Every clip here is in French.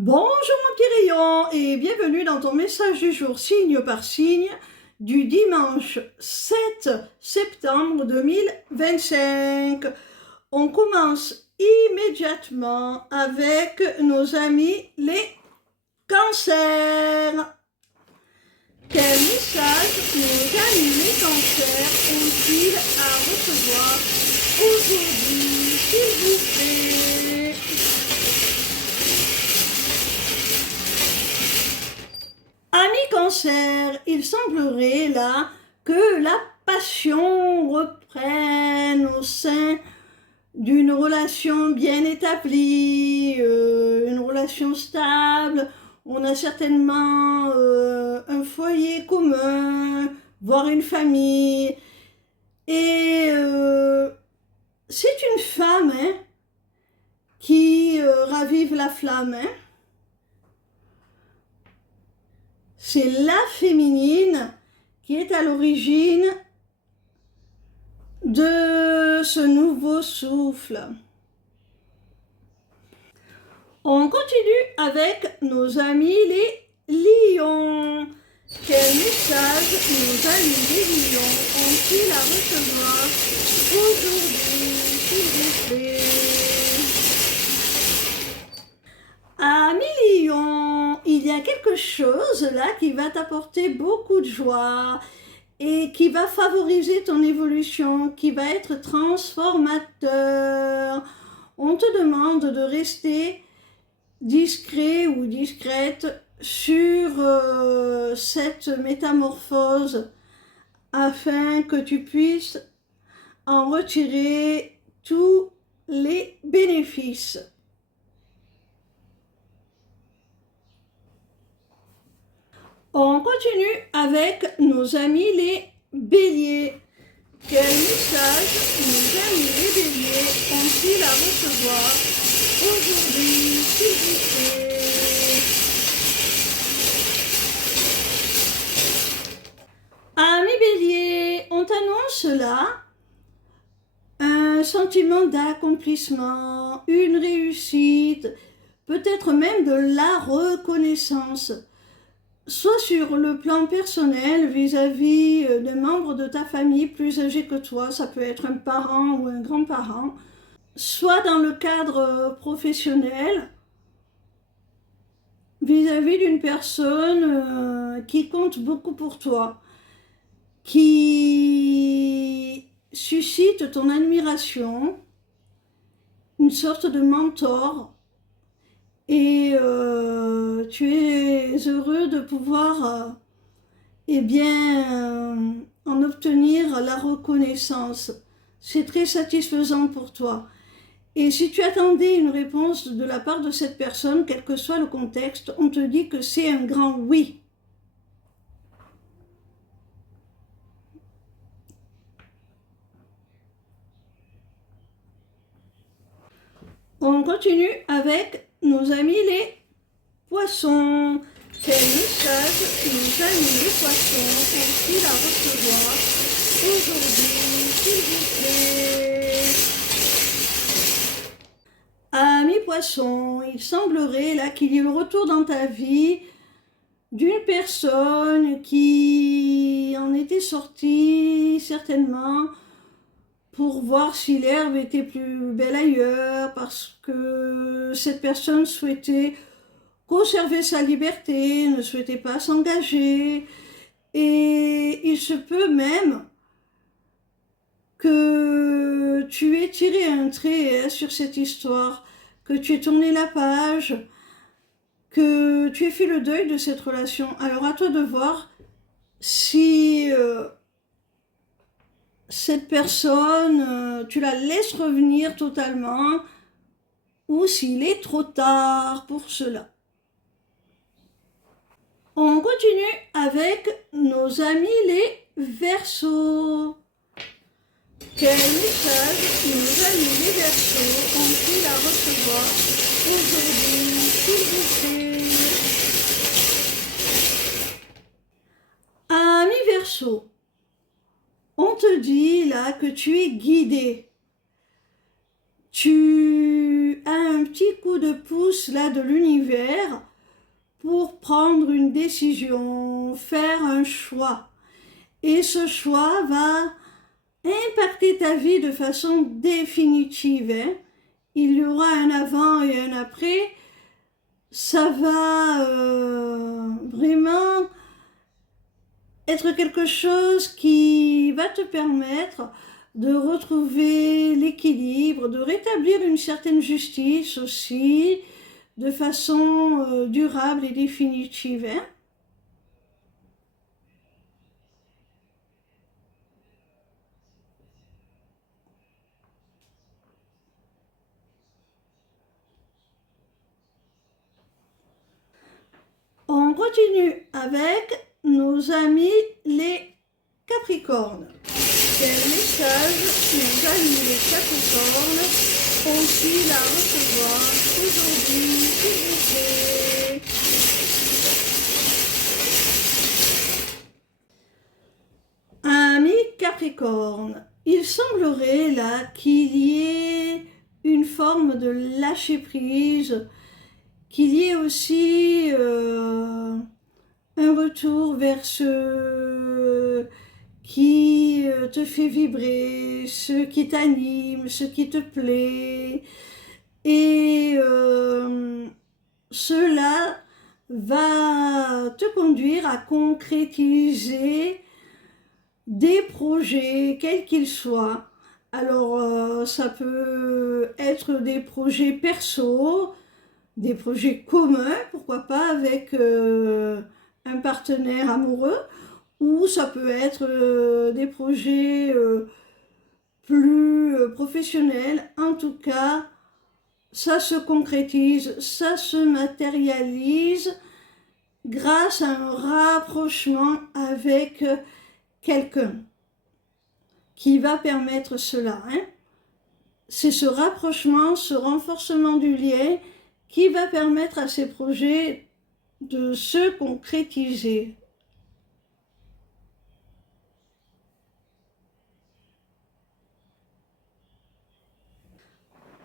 Bonjour mon petit rayon et bienvenue dans ton message du jour signe par signe du dimanche 7 septembre 2025. On commence immédiatement avec nos amis les cancers. Quel message nos amis les cancers ont-ils à recevoir aujourd'hui, s'il vous plaît? Amis cancer, il semblerait là que la passion reprenne au sein d'une relation bien établie, une relation stable. On a certainement un foyer commun, voire une famille. Et c'est une femme qui ravive la flamme. C'est la féminine qui est à l'origine de ce nouveau souffle. On continue avec nos amis les lions. Quel message nos amis les lions ont-ils à recevoir aujourd'hui, s'il vous plaît? Amis lions, il y a quelque chose là qui va t'apporter beaucoup de joie et qui va favoriser ton évolution, qui va être transformateur. On te demande de rester discret ou discrète sur cette métamorphose afin que tu puisses en retirer tous les bénéfices. On continue avec nos amis les béliers. Quel message nos amis les béliers ont-ils à recevoir aujourd'hui, s'il vous plaît? Amis béliers, on t'annonce là un sentiment d'accomplissement, une réussite, peut-être même de la reconnaissance. Soit sur le plan personnel vis-à-vis de membres de ta famille plus âgés que toi, ça peut être un parent ou un grand-parent, soit dans le cadre professionnel vis-à-vis d'une personne qui compte beaucoup pour toi, qui suscite ton admiration, une sorte de mentor. Et tu es heureux de pouvoir en obtenir la reconnaissance. C'est très satisfaisant pour toi. Et si tu attendais une réponse de la part de cette personne, quel que soit le contexte, on te dit que c'est un grand oui. On continue avec nos amis les poissons. Quel message nos amis les poissons ont-ils à recevoir aujourd'hui, s'il vous plaît? Amis poissons, il semblerait là qu'il y ait le retour dans ta vie d'une personne qui en était sortie certainement pour voir si l'herbe était plus belle ailleurs, parce que cette personne souhaitait conserver sa liberté, ne souhaitait pas s'engager. Et il se peut même que tu aies tiré un trait sur cette histoire, que tu aies tourné la page, que tu aies fait le deuil de cette relation. Alors à toi de voir si cette personne, tu la laisses revenir totalement ou s'il est trop tard pour cela. On continue avec nos amis les Verseaux. Quel message nos amis les Verseaux ont-ils à recevoir aujourd'hui, s'il vous plaît? Amis Verseaux, on te dit là que tu es guidé. Tu as un petit coup de pouce là de l'univers pour prendre une décision, faire un choix. Et ce choix va impacter ta vie de façon définitive, hein. Il y aura un avant et un après. Ça va vraiment être quelque chose qui va te permettre de retrouver l'équilibre, de rétablir une certaine justice aussi, de façon durable et définitive, hein. On continue avec nos amis les Capricornes. Quel message nos amis les Capricornes ont-ils à recevoir aujourd'hui, s'il vous plaît? Amis Capricorne, il semblerait là qu'il y ait une forme de lâcher prise, qu'il y ait aussi un retour vers ce qui te fait vibrer, ce qui t'anime, ce qui te plaît. Et cela va te conduire à concrétiser des projets, quels qu'ils soient. Alors, ça peut être des projets perso, des projets communs, pourquoi pas, avec un partenaire amoureux, ou ça peut être des projets plus professionnels. En tout cas, ça se concrétise, ça se matérialise grâce à un rapprochement avec quelqu'un qui va permettre cela, hein. C'est ce rapprochement, ce renforcement du lien qui va permettre à ces projets de se concrétiser.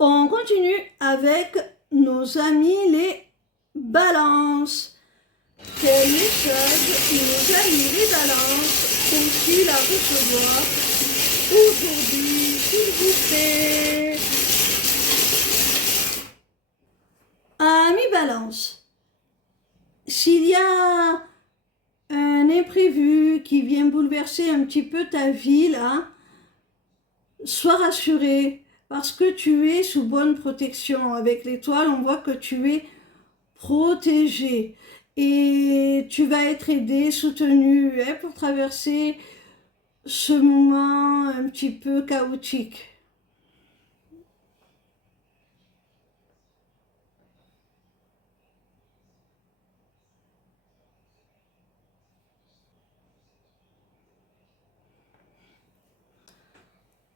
On continue avec nos amis les balances. Quel message nos amis les balances ont-ils à recevoir aujourd'hui, s'il vous plaît? Amis balance, s'il y a un imprévu qui vient bouleverser un petit peu ta vie là, sois rassuré parce que tu es sous bonne protection. Avec l'étoile, on voit que tu es protégé et tu vas être aidé, soutenu, hein, pour traverser ce moment un petit peu chaotique.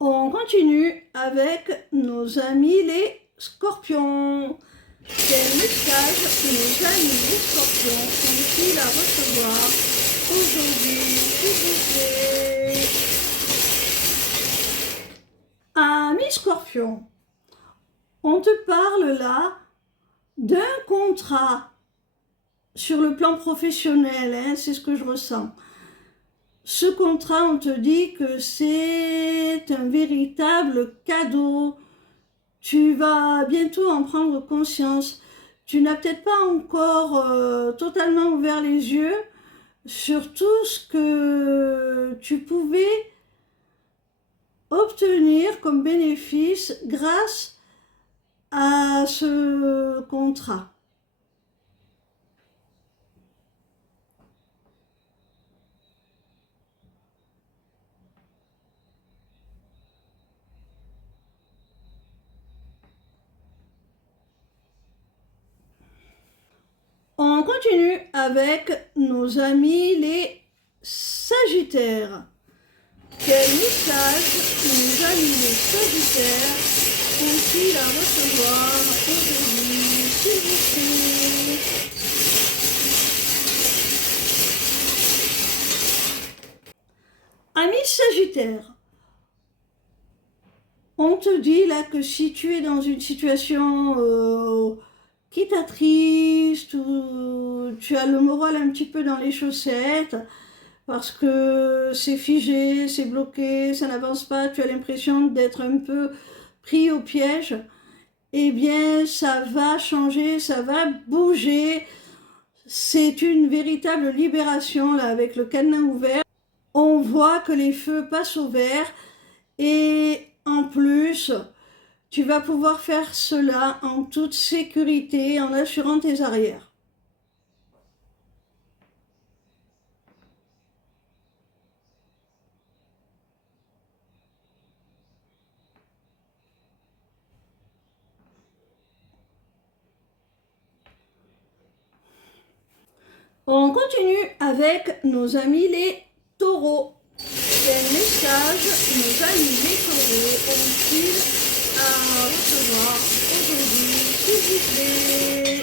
On continue avec nos amis les scorpions. Quel message nos amis les scorpions ont-ils à recevoir aujourd'hui, s'il vous plaît? Amis scorpions, on te parle là d'un contrat sur le plan professionnel, hein, c'est ce que je ressens. Ce contrat, on te dit que c'est un véritable cadeau. Tu vas bientôt en prendre conscience. Tu n'as peut-être pas encore totalement ouvert les yeux sur tout ce que tu pouvais obtenir comme bénéfice grâce à ce contrat. On continue avec nos amis les Sagittaires. Quel message nos amis les Sagittaires ont-ils à recevoir aujourd'hui, s'il vous plaît? Amis Sagittaires, On te dit là que si tu es dans une situation qui t'attriste ou tu as le moral un petit peu dans les chaussettes parce que c'est figé, c'est bloqué, ça n'avance pas, tu as l'impression d'être un peu pris au piège, eh bien ça va changer, ça va bouger. C'est une véritable libération là avec le cadenas ouvert. On voit que les feux passent au vert et en plus, tu vas pouvoir faire cela en toute sécurité en assurant tes arrières. On continue avec nos amis les taureaux. Quel message nos amis les taureaux ont-ils à recevoir aujourd'hui, s'il vous plaît?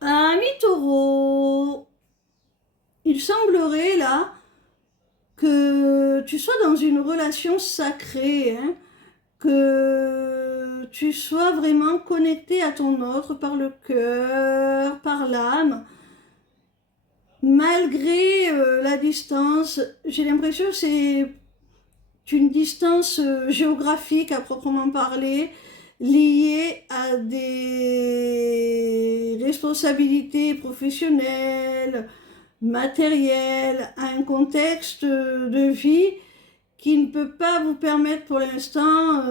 Amis taureaux, il semblerait là que tu sois dans une relation sacrée, hein, que tu sois vraiment connecté à ton autre par le cœur, par l'âme. Malgré la distance, j'ai l'impression que c'est une distance géographique à proprement parler, liée à des responsabilités professionnelles, matérielles, à un contexte de vie qui ne peut pas vous permettre pour l'instant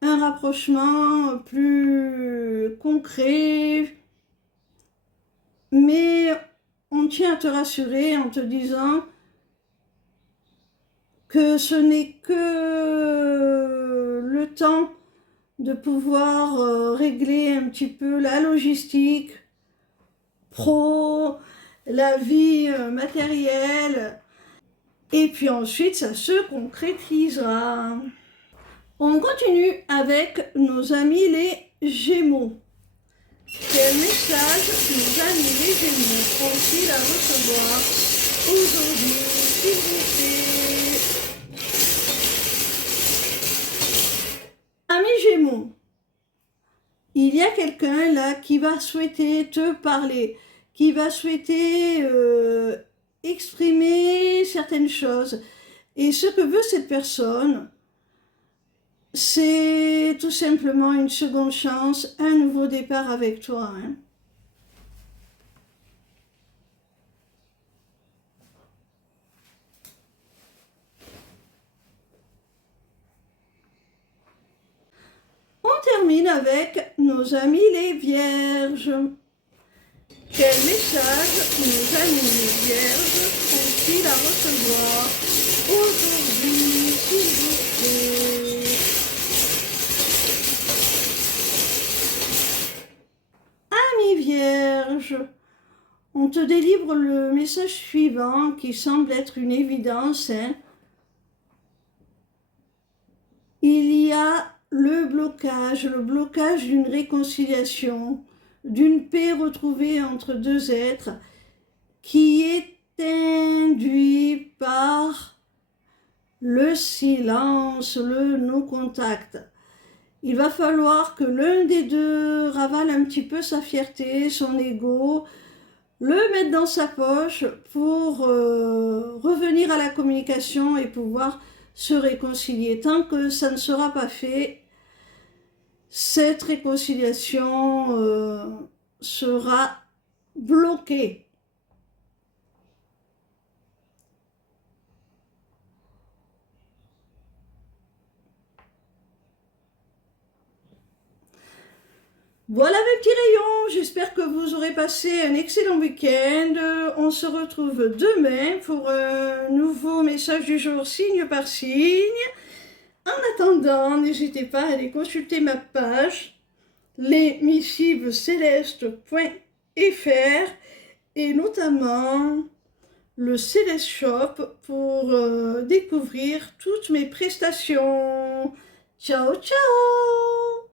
un rapprochement plus concret, mais on tient à te rassurer en te disant que ce n'est que le temps de pouvoir régler un petit peu la logistique pro, la vie matérielle, et puis ensuite ça se concrétisera. On continue avec nos amis les Gémeaux. Quel message nos amis les Gémeaux ont-ils à recevoir aujourd'hui, s'il vous plaît? Amis Gémeaux, il y a quelqu'un là qui va souhaiter te parler, qui va souhaiter exprimer certaines choses. Et ce que veut cette personne, c'est tout simplement une seconde chance, un nouveau départ avec toi. Hein. On termine avec nos amis les Vierges. Quel message nos amis les Vierges ont-ils à recevoir aujourd'hui, s'il vous plaît? Amis Vierges, on te délivre le message suivant qui semble être une évidence. Hein. Il y a le blocage d'une réconciliation, d'une paix retrouvée entre deux êtres qui est induit par le silence, le non-contact. Il va falloir que l'un des deux ravale un petit peu sa fierté, son ego, le mettre dans sa poche pour revenir à la communication et pouvoir se réconcilier. Tant que ça ne sera pas fait, cette réconciliation sera bloquée. Voilà mes petits rayons, j'espère que vous aurez passé un excellent week-end. On se retrouve demain pour un nouveau message du jour signe par signe. En attendant, n'hésitez pas à aller consulter ma page lesmissivescélestes.fr et notamment le Céleste Shop pour découvrir toutes mes prestations. Ciao, ciao!